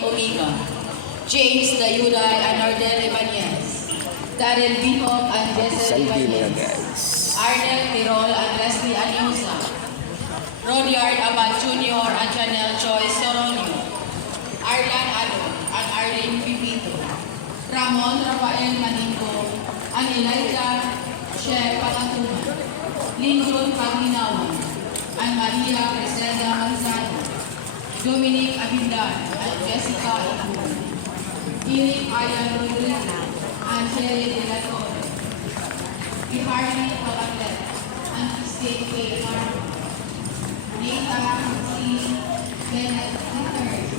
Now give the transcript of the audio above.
Omiga, James Dayuday and Ardel Ibanez, Daryl Bihok and Jessel Ibanez, Arnel Tirol and Leslie Anyosa, Rodiard Abad Jr. and Janelle Joyce Soronio, Arlan Alon and Arlene Pipito, Ramon Rafael Maningo and Elijah Chef Pangatuman, Lincoln Paglinawan and Maria Crescenda Manzano, Dominic Abindan and Jessica Ibu, Eric Ayan Rodriguez and Sherry De La Torre, Iharni Palatet and Christine K. Marco, Nathan C. Bennett III,